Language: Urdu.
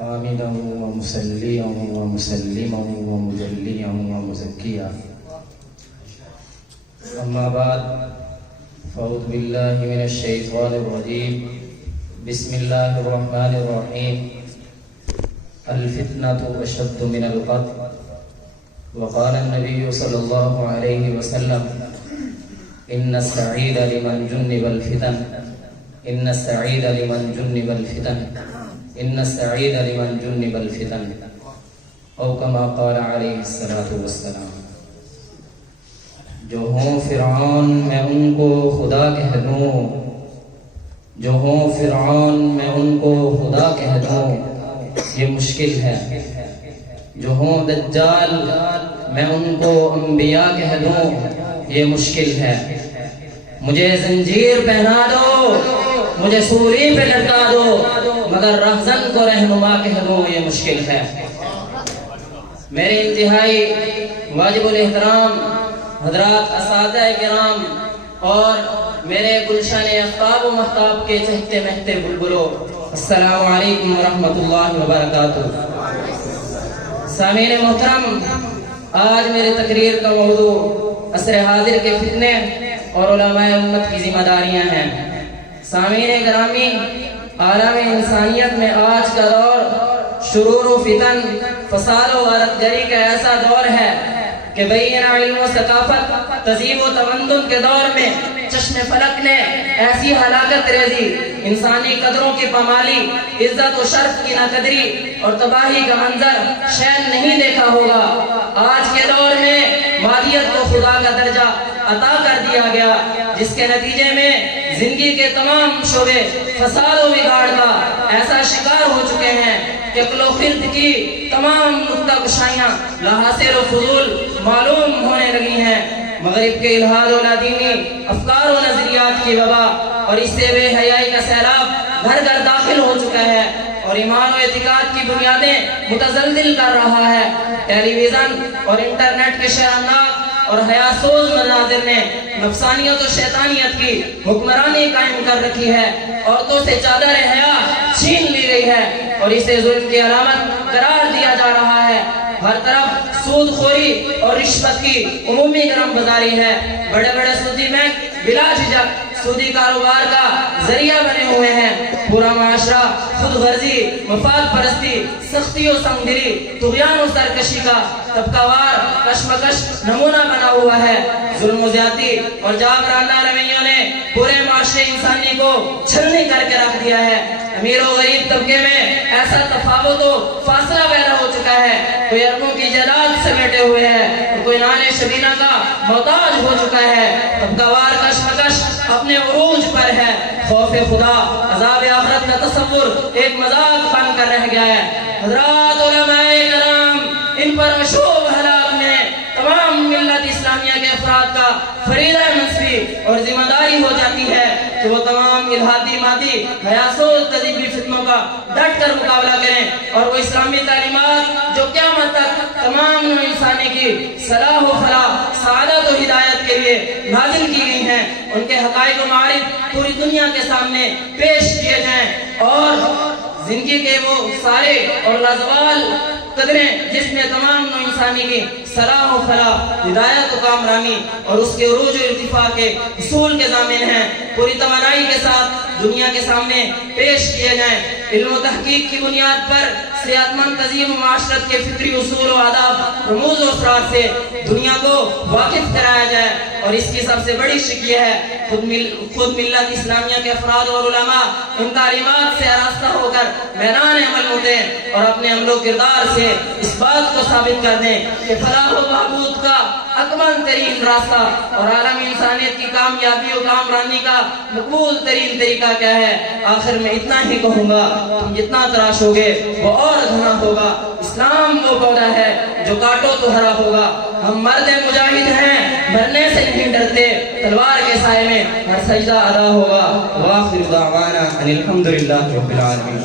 حامدا ومصليا ومسلما ومجليا ومزكيا. أما بعد فأعوذ بالله من الشيطان الرجيم. بسم الله الرحمن الرحيم. الفتنة أشد من القتل. وقال النبي صلى الله عليه وسلم: إن السعيد لمن جنب الفتن، إن السعيد لمن جنب الفتن، إن السعيد لمن جنب الفتن، او كما قال علیہ الصلوۃ والسلام. جو ہوں فرعون میں ان کو خدا کہہ دوں، جو ہوں فرعون میں ان کو خدا کہہ دوں، یہ مشکل ہے. جو ہوں دجال میں ان کو انبیاء کہہ دوں، یہ مشکل ہے. مجھے زنجیر پہنا دو، مجھے سولی پہ لٹکا دو، مگر رہزن کو رہنما کہہ دوں، یہ مشکل ہے. میرے انتہائی واجب الاحترام حضرات اساتذہ کرام اور میرے گلشن آفتاب و مہتاب کے چہتے مہتے بلبلو، السلام علیکم ورحمۃ اللہ وبرکاتہ. سامعین محترم، آج میرے تقریر کا موضوع عصر حاضر کے فتنے اور علماء امت کی ذمہ داریاں ہیں. سامعین گرامی، عالم انسانیت میں آج کا دور شرور و فتن، فساد و غارت گری کا ایسا دور ہے کہ بینہ علم و ثقافت، تہذیب و تمدن کے دور میں چشم فلک نے ایسی ہلاکت ریزی، انسانی قدروں کی پامالی، عزت و شرف کی ناقدری اور تباہی کا منظر شاید نہیں دیکھا ہوگا. آج کے دور میں مادیت کو خدا کا درجہ عطا کر دیا گیا، جس کے نتیجے میں زندگی کے تمام شعبے فساد و بگاڑ کا ایسا شکار ہو چکے ہیں کہ عقل و خرد کی تمام نکتہ کشائیاں لاحاصل و فضول معلوم ہونے لگی ہیں. مغرب کے الحاد و لادینی افکار و نظریات کی وبا اور اس سے بے حیائی کا سیلاب گھر گھر داخل ہو چکا ہے اور ایمان و اعتقاد کی بنیادیں متزلزل کر رہا ہے. ٹیلی ویژن اور انٹرنیٹ کے شرمناک اور حیاسوز مناظر نے نفسانیت و شیطانیت کی حکمرانی قائم کر رکھی ہے. عورتوں سے چادر حیا چھین لی گئی ہے اور اسے ظلم کی علامت قرار دیا جا رہا ہے. ہر طرف سود خوری اور رشوت کی عمومی گرم بازاری ہے. بڑے بڑے سودی بینک بلا جھجک سودی کاروبار کا ذریعہ بنے ہوئے ہیں. پورا معاشرہ خود غرضی، مفاد پرستی، سختی و سنگدلی، طغیان و سرکشی کا طبقہ وار کشمکش نمونہ بنا ہوا ہے. ظلم و زیادتی اور جابرانہ رویوں نے پورے معاشرے انسانی کو چھلنی کر کے رکھ دیا ہے. امیر و غریب طبقے میں ایسا تفاوت و فاصلہ پیدا ہو چکا ہے. کوئی اربوں کی جائیداد سے بیٹھے ہوئے ہیں اور کوئی نانے شبینہ کا محتاج ہو چکا ہے. طبقہ وار کشمکش اپنے عروج پر ہے. خوف خدا، عذاب آخرت کا تصور ایک مذاق بن کر رہ گیا ہے. حضرات علماء کرام، ان پر مشوب حالات میں تمام ملت اسلامیہ کے افراد کا فریضہ منصبی اور ذمہ داری ہو جاتی ہے کہ وہ تمام الہادی مادی حیاسوز تہذیبی فتنوں کا ڈٹ کر مقابلہ کریں اور وہ اسلامی تعلیمات جو قیامت تک تمام نوع انسانی کی صلاح و فلاح، سعادت و ہدایت کے لیے نازل کی گئی ہیں، ان کے حقائق و معارف پوری دنیا کے سامنے پیش کیے جائیں اور زندگی کے وہ سارے اور لازوال قدریں جس میں تمام نوع انسانی کی صلاح و فلاح، ہدایت و کامرانی اور اس کے عروج و ارتفاع کے اصول کے ضامن ہیں، پوری توانائی کے ساتھ دنیا کے سامنے پیش کیے جائیں. علم و تحقیق کی بنیاد پر صحت مند تنظیم و معاشرت کے فطری اصول و آداب، رموز و اسرار سے دنیا کو واقف کرایا جائے. اور اس کی سب سے بڑی شک یہ ہے خود ملت اسلامیہ کے افراد اور علماء ان تعلیمات سے آراستہ ہو کر میدان عمل ہوتے ہیں اور اپنے عمل و کردار سے اس بات کو ثابت کر دیں کہ فلاح و بہبود کا اکمل ترین راستہ اور عالم انسانیت کی کامیابی و کامرانی کا مقبول ترین طریقہ کیا ہے. آخر میں اتنا ہی کہوں گا، تم جتنا تراشو گے وہ اور گھنا ہوگا. اسلام وہ پودا ہے جو کاٹو تو ہرا ہوگا. ہم مرد مجاہد ہیں، مرنے سے نہیں ڈرتے، تلوار کے سائے میں ہر سجدہ ادا ہوگا. وآخر دعوانا ان الحمدللہ رب العالمین.